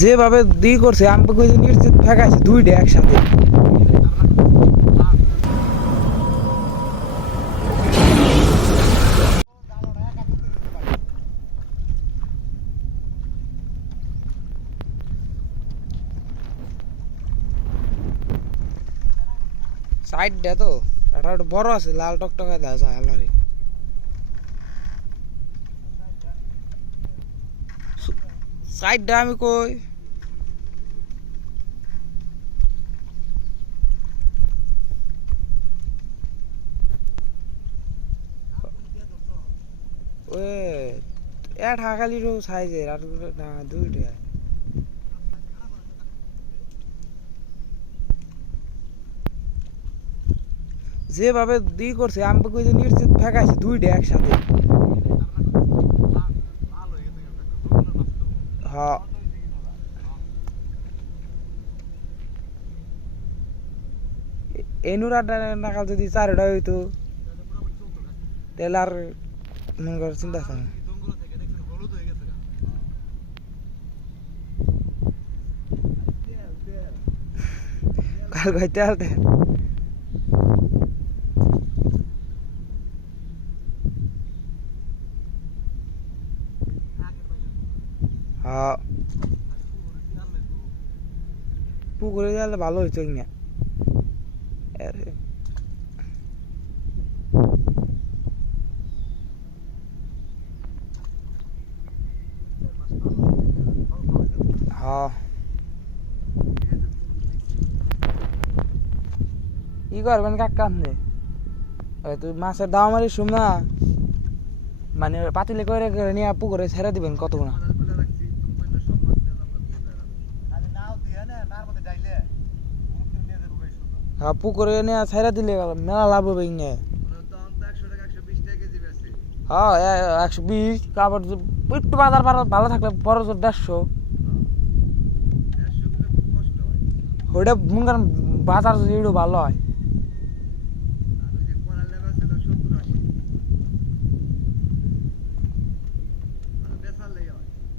যেভাবে করছে আমি কই যে নিশ্চিত ফেকাইছে দুইটা একসাথে। সাইডটা তো এটা একটু বড় আছে, লাল টকটকা দেখা যায় আল্লাহরে। সাইডটা আমি কই ওই এটা খালি সাইজের আর না দুইটা। যেভাবে করছে আমি কই যে নিশ্চিত ফেকাইছে দুইটা একসাথে। হ্যাঁ এনুরা নাকাল যদি চারটা হইতো তাহলে আর মনে করার চিন্তা আছে না। কাল খাইতে আলতে হ্যাঁ পুকুরে গেলে ভালো হইতো না। হ্যাঁ ই করবেন কাকা আপনি তুই মাছের দাম মারি শুন না, মানে পাতিলে করে নিয়ে পুকুরে ছেড়ে দিবেন কতগুনা। হ্যাঁ পুকুরে নিয়ে ছেড়ে দিলে মেলা লাভ হবে ইনে। হ্যাঁ 120 আবার একটু বাজার ভালো থাকলে বড় জোর 150। ওইটা মনে করেন বাজার যদি একটু ভালো হয়।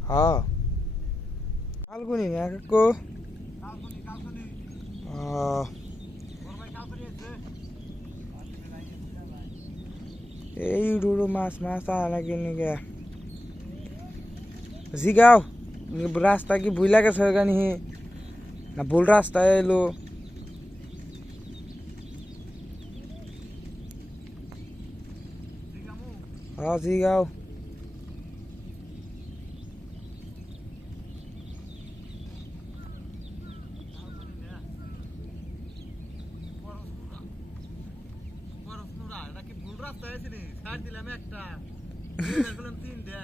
হ্যাঁ কালকুনি না কাকু। এই ডুডু মাছ মাছ নাকি নিকে জিগাও রাস্তা কি ভুইলা গেছে গানি না ভুল রাস্তায় এলো। হ্যাঁ জিগাও ভুল রাস্তায় আছি নি ছাড় দিলাম একটা তিনটা